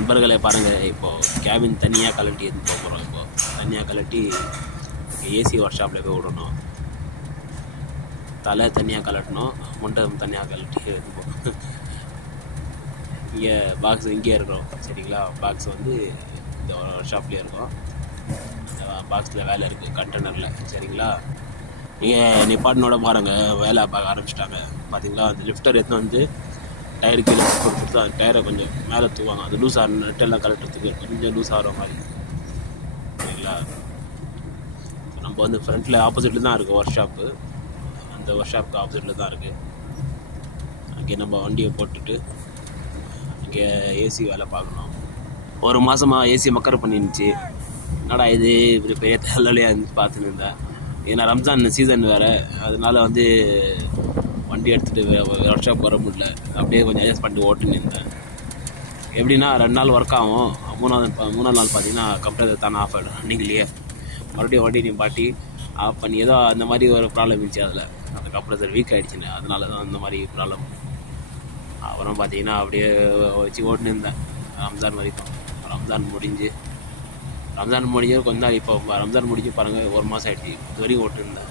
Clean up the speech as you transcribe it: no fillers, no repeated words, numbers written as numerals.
நண்பர்களை பாருங்கள், இப்போது கேபின் தனியாக கழட்டி எடுத்து போகிறோம். இப்போது தனியாக கழட்டி ஏசி ஒர்க் ஷாப்பில் போய் விடணும். தலை தனியாக கழட்டணும், மண்டபம் தனியாக கழட்டி எடுத்து போகணும். இங்கே பாக்ஸ் இங்கே இருக்கிறோம் சரிங்களா. பாக்ஸ் வந்து இந்த ஒர்க் ஷாப்லேயே இருக்கும். அந்த பாக்ஸில் வேலை இருக்குது கண்டெய்னரில் சரிங்களா. நீங்கள் நிப்பாட்டினோட பாருங்கள், வேலை பார்க்க ஆரம்பிச்சிட்டாங்க பார்த்தீங்களா. அந்த லிஃப்டர் எடுத்துன்னு வந்து டயரு கீழே கொடுத்துட்டு அந்த டயரை கொஞ்சம் மேலே தூவாங்க. அது லூஸ் ஆகிற நட்டெல்லாம் கலட்டுறதுக்கு கொஞ்சம் லூஸ் ஆகிற மாதிரி சரிங்களா. நம்ம வந்து ஃப்ரண்ட்டில் ஆப்போசிட்டில் தான் இருக்குது ஒர்க் ஷாப்பு. அந்த ஒர்க் ஷாப்புக்கு ஆப்போசிட்டில் தான் இருக்குது. அங்கே நம்ம வண்டியை போட்டுட்டு இங்கே ஏசி வேலை பார்க்கணும். ஒரு மாதமாக ஏசி மக்கர் பண்ணிருந்துச்சு. என்னடா இது இப்படி பெரிய தலைவலியாக இருந்து பார்த்துன்னு இருந்தேன். ஏன்னா ரம்ஜான் சீசன் வேறு, அதனால் வந்து வண்டி எடுத்துகிட்டு ஒர்க் ஷாப் வர முடியல. அப்படியே கொஞ்சம் அட்ஜஸ்ட் பண்ணிட்டு ஓட்டுன்னு இருந்தேன். எப்படின்னா 2 நாள் ஒர்க் ஆகும், மூணாவது நாள் பார்த்தீங்கன்னா கம்ப்யூட்டர் தானே ஆஃப் ஆகிடும். ரன்னிங்லேயே மறுபடியும் வண்டி நிப்பாட்டி ஆஃப் பண்ணி ஏதோ அந்த மாதிரி ஒரு ப்ராப்ளம் இருந்துச்சு. அதில் அந்த கம்ப்யூட்டர் வீக் ஆகிடுச்சுன்னு, அதனால தான் அந்த மாதிரி ப்ராப்ளம். அப்புறம் பார்த்தீங்கன்னா அப்படியே வச்சு ஓட்டுன்னு இருந்தேன் ரம்ஜான் வரைக்கும். ரம்ஜான் முடிஞ்சு கொஞ்சம் நாள் இப்போ ரம்ஜான் முடிஞ்சு பாருங்கள் 1 மாதம் ஆகிடுச்சு. இது வரைக்கும் ஓட்டுருந்தேன்.